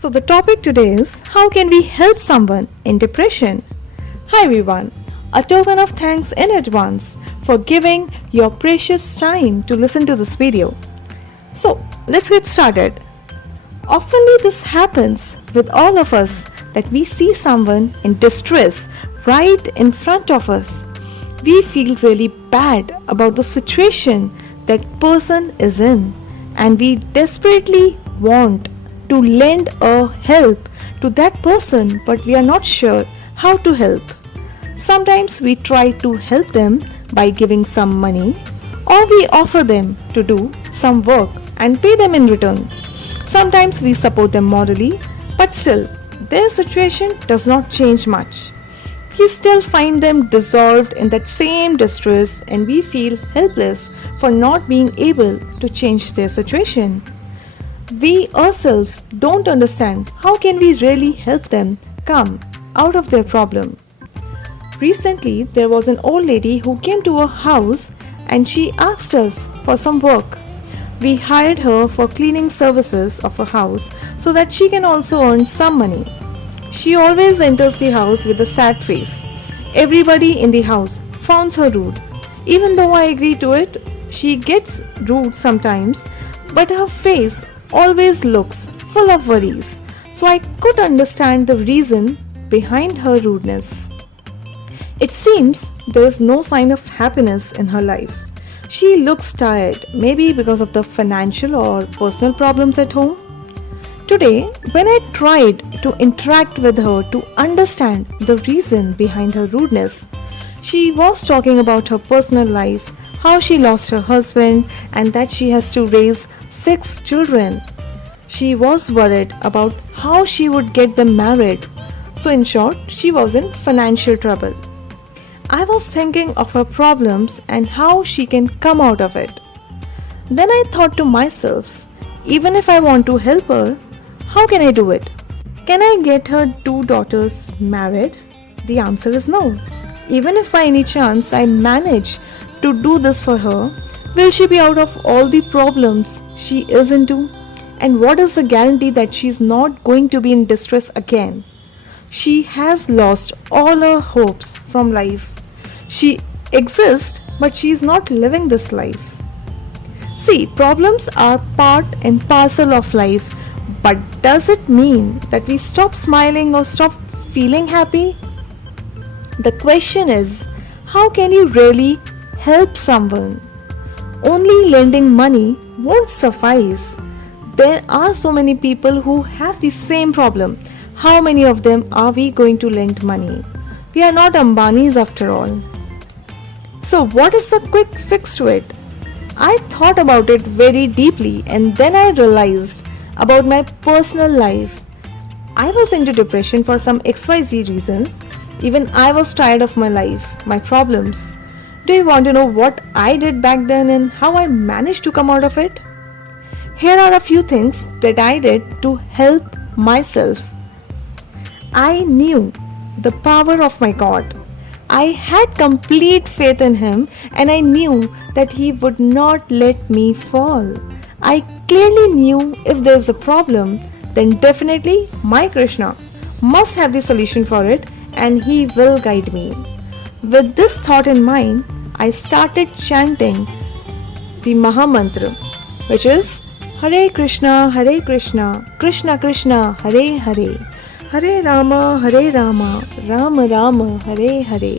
So the topic today is how can we help someone in depression? Hi everyone, a token of thanks in advance for giving your precious time to listen to this video. So let's get started. Oftenly this happens with all of us that we see someone in distress right in front of us. We feel really bad about the situation that person is in and we desperately want to lend a help to that person, but we are not sure how to help. Sometimes we try to help them by giving some money, or we offer them to do some work and pay them in return. Sometimes we support them morally, but still their situation does not change much. We still find them dissolved in that same distress and we feel helpless for not being able to change their situation. We ourselves don't understand how can we really help them come out of their problem. Recently, there was an old lady who came to our house and she asked us for some work. We hired her for cleaning services of her house so that she can also earn some money. She always enters the house with a sad face. Everybody in the house finds her rude. Even though I agree to it, she gets rude sometimes, but her face always looks full of worries. So I could understand the reason behind her rudeness. It seems there is no sign of happiness in her life. She looks tired, maybe because of the financial or personal problems at home. Today, when I tried to interact with her to understand the reason behind her rudeness, she was talking about her personal life, how she lost her husband, and that she has to raise 6 children. She was worried about how she would get them married. So in short, she was in financial trouble. I was thinking of her problems and how she can come out of it. Then I thought to myself, even if I want to help her, how can I do it? Can I get her 2 daughters married? The answer is no. Even if by any chance I manage to do this for her, will she be out of all the problems she is into? And what is the guarantee that she is not going to be in distress again? She has lost all her hopes from life. She exists, but she is not living this life. See, problems are part and parcel of life, but does it mean that we stop smiling or stop feeling happy? The question is, how can you really help someone? Only lending money won't suffice. There are so many people who have the same problem. How many of them are we going to lend money? We are not Ambanis after all. So what is the quick fix to it? I thought about it very deeply and then I realized about my personal life. I was into depression for some XYZ reasons. Even I was tired of my life, my problems. Do you want to know what I did back then and how I managed to come out of it? Here are a few things that I did to help myself. I knew the power of my God. I had complete faith in Him and I knew that He would not let me fall. I clearly knew if there is a problem, then definitely my Krishna must have the solution for it and He will guide me. With this thought in mind, I started chanting the Maha Mantra, which is Hare Krishna, Krishna Krishna, Hare Hare, Hare Rama, Rama Rama, Hare Hare.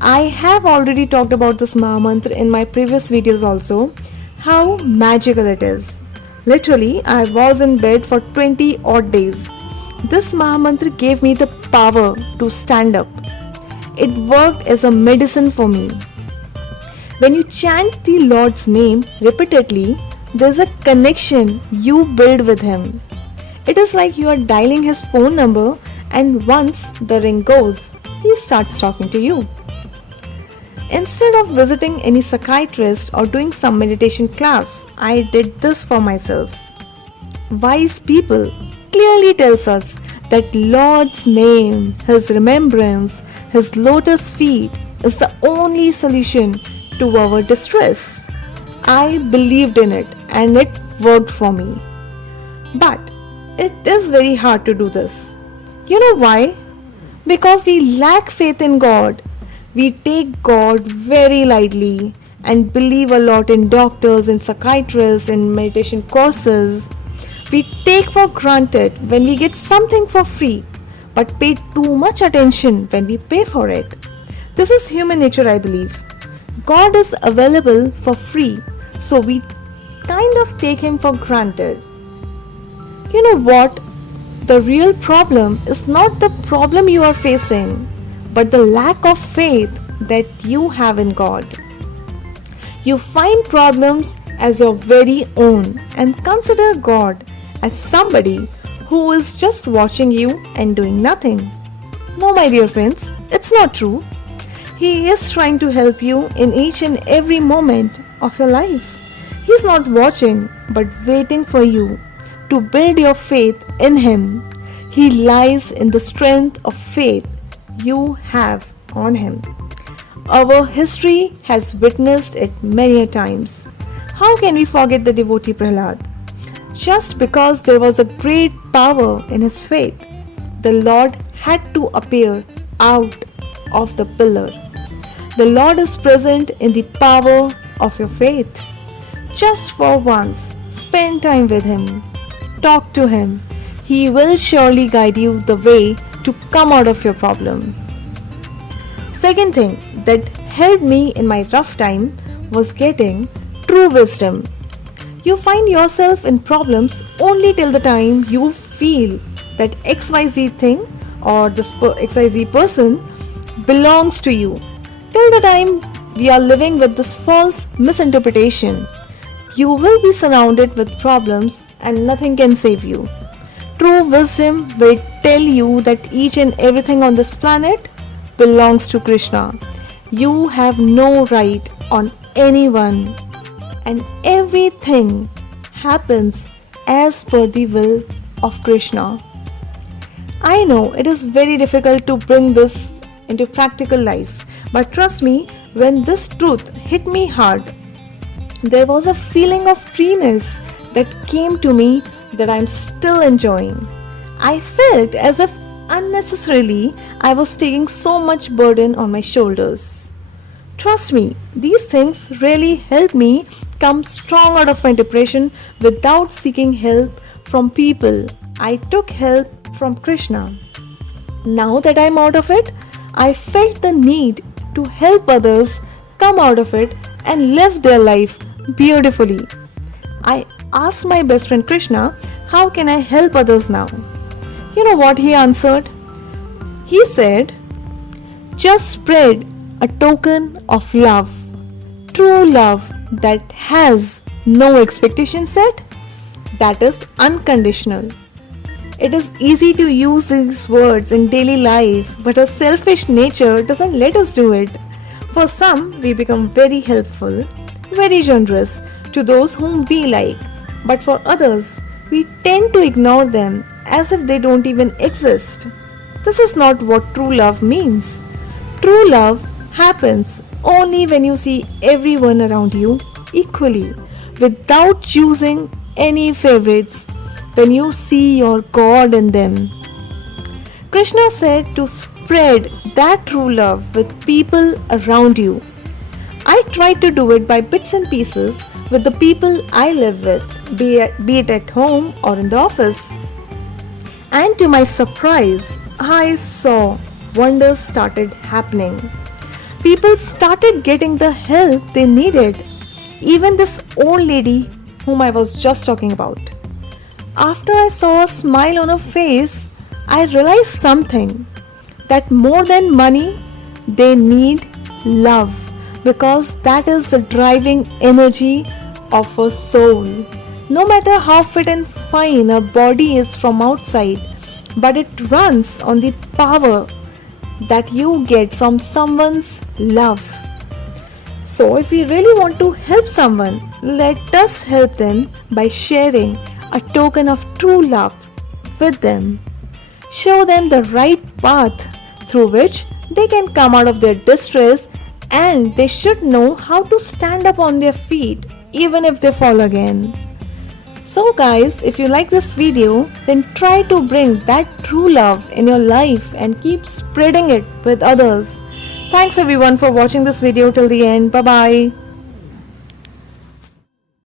I have already talked about this Maha Mantra in my previous videos also, how magical it is. Literally, I was in bed for 20 odd days. This Maha Mantra gave me the power to stand up. It worked as a medicine for me. When you chant the Lord's name repeatedly, there's a connection you build with Him. It is like you are dialing His phone number and once the ring goes, He starts talking to you. Instead of visiting any psychiatrist or doing some meditation class, I did this for myself. Wise people clearly tells us that Lord's name, His remembrance, His lotus feet is the only solution to our distress. I believed in it and it worked for me. But it is very hard to do this. You know why? Because we lack faith in God. We take God very lightly and believe a lot in doctors and psychiatrists and meditation courses. We take for granted when we get something for free, but pay too much attention when we pay for it. This is human nature, I believe. God is available for free, so we kind of take Him for granted. You know what? The real problem is not the problem you are facing, but the lack of faith that you have in God. You find problems as your very own and consider God as somebody who is just watching you and doing nothing. No, my dear friends, it's not true. He is trying to help you in each and every moment of your life. He's not watching but waiting for you to build your faith in Him. He lies in the strength of faith you have on Him. Our history has witnessed it many times. How can we forget the devotee Prahlad? Just because there was a great power in his faith, the Lord had to appear out of the pillar. The Lord is present in the power of your faith. Just for once, spend time with Him. Talk to Him. He will surely guide you the way to come out of your problem. Second thing that helped me in my rough time was getting true wisdom. You find yourself in problems only till the time you feel that XYZ thing or this XYZ person belongs to you. Till the time we are living with this false misinterpretation, you will be surrounded with problems and nothing can save you. True wisdom will tell you that each and everything on this planet belongs to Krishna. You have no right on anyone, and everything happens as per the will of Krishna. I know it is very difficult to bring this into practical life, but trust me, when this truth hit me hard, there was a feeling of freeness that came to me that I am still enjoying. I felt as if unnecessarily I was taking so much burden on my shoulders. Trust me, these things really helped me come strong out of my depression without seeking help from people. I took help from Krishna. Now that I'm out of it, I felt the need to help others come out of it and live their life beautifully. I asked my best friend Krishna, how can I help others now? You know what he answered? He said, just spread a token of love, true love that has no expectation set, that is unconditional. It is easy to use these words in daily life, but our selfish nature doesn't let us do it. For some, we become very helpful, very generous to those whom we like, but for others, we tend to ignore them as if they don't even exist. This is not what true love means. True love happens only when you see everyone around you equally, without choosing any favorites, when you see your God in them. Krishna said to spread that true love with people around you. I try to do it by bits and pieces with the people I live with, be it at home or in the office. And to my surprise, I saw wonders started happening. People started getting the help they needed. Even this old lady whom I was just talking about. After I saw a smile on her face, I realized something, that more than money, they need love, because that is the driving energy of a soul. No matter how fit and fine a body is from outside, but it runs on the power that you get from someone's love. So if we really want to help someone, let us help them by sharing a token of true love with them. Show them the right path through which they can come out of their distress, and they should know how to stand up on their feet even if they fall again. So guys, if you like this video, then try to bring that true love in your life and keep spreading it with others. Thanks everyone for watching this video till the end. Bye bye.